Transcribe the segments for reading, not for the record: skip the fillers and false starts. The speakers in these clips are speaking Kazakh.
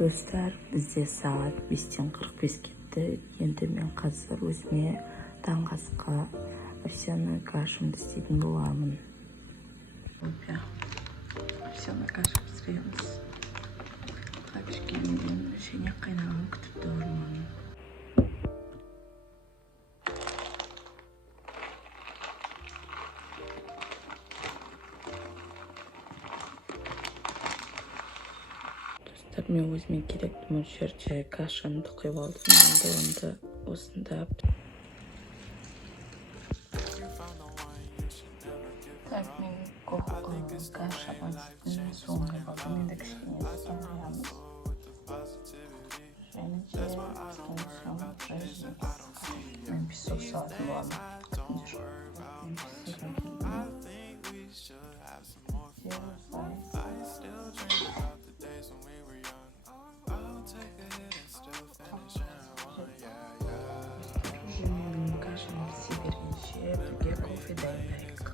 Dostlar, bizde saat 5:45 ketdi. Endi men hozir o'zimga tаңғы асқа овсяный кашамды істейтін боламын. Овсяный каша пісіреміз. Кішкенеден және қайнағанын күтіп тұрмын. Мен өзіме керекті мөлшерде кашамды құйып алдым. Енді онда осында. Так, мен каша бастың соңғы қалдым. Енді кішкене соңғыямыз. Және де кішкене соңғы мен песок салатын боламын. Мен песогын келдім. Кашаны сибиргенше бірге кофе дайындайық.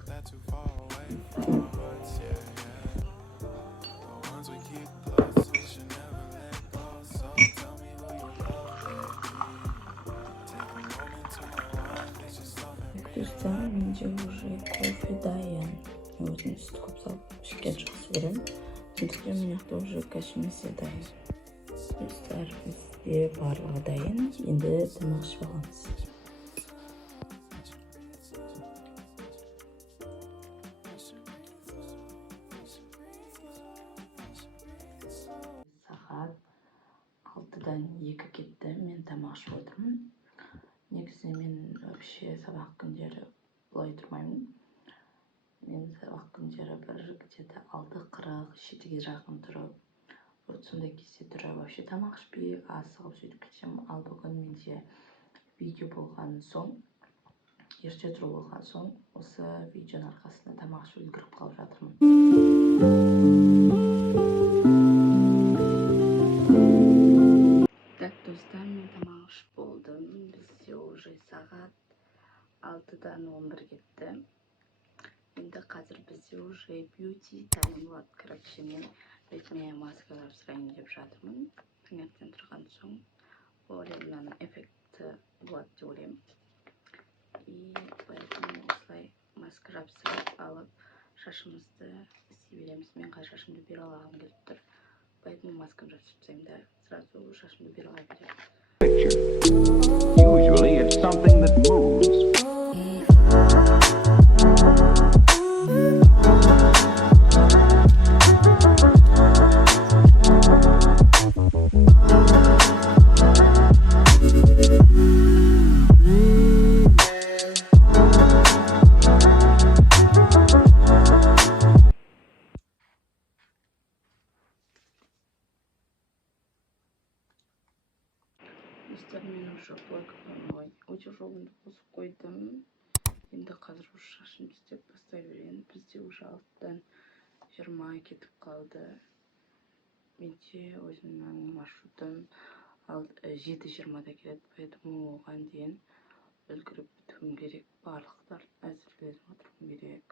Достар, менде уже кофе дайын. Өзім сүт көп салып ішкен жақсы көремін. Сондықтан мен уже кашамыз дайын. Достар, бізде барлығы дайын. Енді тамақ ішіп аламыз. Сағат 6-дан 2 кетті. Мен тамақ ішіп отырмын. Негізі мен вообще сабақ күндері бұлай тұрмаймын. Мен сабақ күндері бір где-то 6:40-7-ге жақын тұрып, сондай кезде тұрып вообще тамақ ішпей асығып сөйтіп кетемін. Ал бүгін менде видео болған соң, ерте тұру болған соң, осы видеоның арқасында тамақ ішіп үлгеріп қалып жатырмын. Так, достар, мен тамақ ішіп болдым. Бізде уже сағат 6-дан 11 кетті. Енді қазір бізде уже beauty time болады. Короче, мен бетіме маска жасырайын деп жатырмын. Таңертең тұрған соң, ойлаймын, эффекті болады деп ойлаймын. И поэтому осылай маска жапсырып алып, шашымызды істей береміз. Мен қазір шашымды бере алғым келіп тұр. Поэтому масканы жапсырып тастаймын да, сразу шашымды бере ала беремін. Usually it's something that moves. Достар, мен уже блокнотын утюжогымды қосып қойдым. Енді қазір уже шашымды істеп бастай берейін. Бізде уже 6-дан 20 кетіп қалды. Менде өзімнің маршрутым 7:20-да келеді. Поэтому оған дейін үлгеріп бітуім керек. Барлықтарын әзірлеп отыруым керек.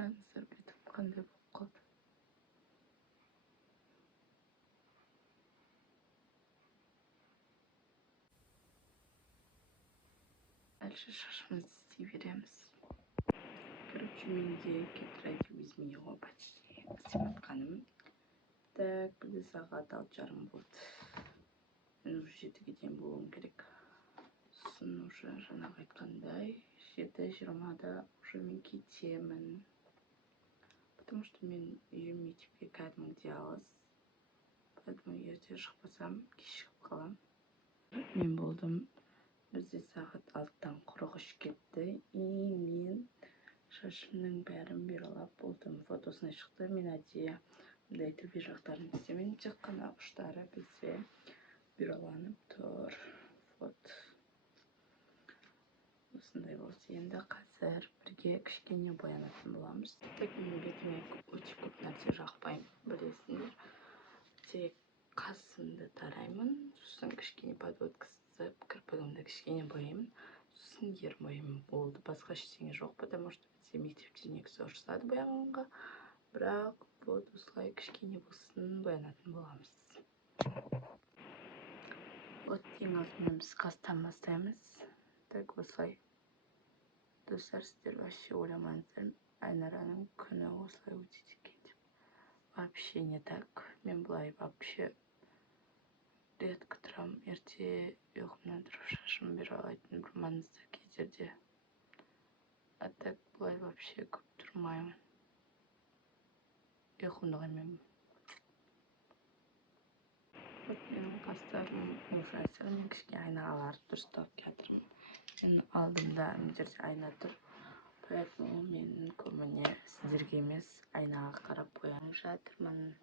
қараңыздар, бүйтіп қандай болып қалды. Дальше шашымызды істей береміз. Короче, менде тетради өзіме ғой почти істеп жатқаным. Так, бізде сағат 6:30 болды. Мен уже 7-ге дейін болуым керек. Сосын уже жаңағы айтқандай 7:20-да уже мен кетемін. Потому что мен үйім мектепке кәдімгідей алыс. Поэтому ерте шықпасам кешігіп қалам. Мен болдым. Бізде сағат 6:43 кетті. И мен шашымның бәрін бұралап болдым. Фотосына шықты. Мен әдейі мындай төбе жақтарын істемеймін. Тек қана ұштары бізде бұраланып тұр. Вот. Осындай болды. Енді қазір бірге кішкене боянатын боламыз. Тек мен бетіме өте көп нәрсе жақпаймын, білесіңдер. Тек қасымды тараймын, сосын кішкене подводка сызып, кірпігімді кішкене бояймын, сосын ермойым болды. Басқа ештеңе жоқ, потому что бізде мектепте негізі ұрысады боянғанға. Бірақ вот осылай кішкене болсын боянатын боламыз. Вот ең алдымен біз қастан бастаймыз. Так осылай. Достар, сіздер вообще ойламаңыздар, Айнараның күні осылай өтеді екен деп. Вообще не так. Мен былай вообще редко тұрам. Ерте ұйқымнан тұрып шашым бұралайтын бір маңызды кездерде. А так былай вообще көп тұрмаймын. Ұйқымды қоймаймын. Вот менің қастарым ужасыр. Мен кішкене айналарды дұрыстап жатырмын. Мен алдымда мына жерде айна тұр. Поэтому мен көбіне сіздерге емес айнаға қарап боянып жатырмын.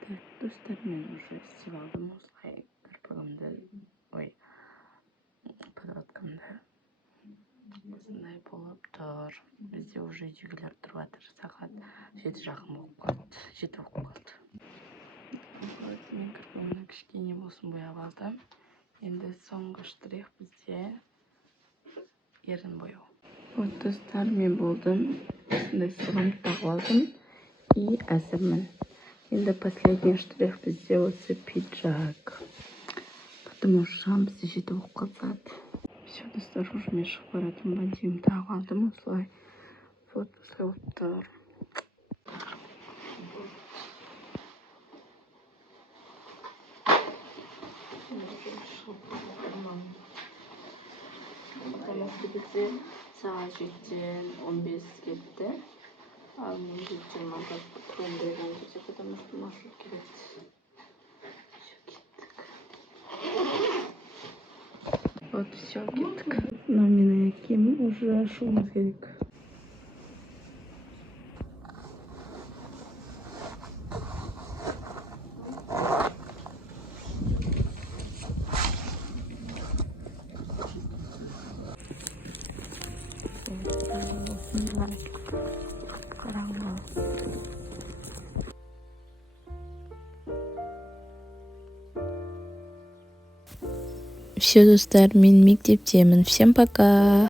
Так, достар, мен уже істеп алдым осылай кірпігімді, подводкамды. Осындай болып тұр. Бізде уже үйдегілер тұрып жатыр. Сағат 7 жақын болып қалды. 7 болып қалды. Мен кірпігімді кішкене болсын бояп алдым. Енді соңғы штрих бізде ерін бояу. Вот достар, мен болдым. Осындай сырғамды тағып алдым. И әзірмін. Енді последний штрих бізде осы пиджак. Потому что бізде 7 болып қалды. Все, достар, уже мен шығып баратырмын. Бантигімді тағып алдым осылай. Вот осылай болып тұр. Потому что бізде сағат 7-ден 15 кетті. Ал мен 7-ден маңғап тұрғандай болды. Потому что маршрут келеді. Все, кеттік. Вот, все, кеттік. Но менің әкем уже шығуымыз керек. Все, достар, мен мектептемін. Всем пока.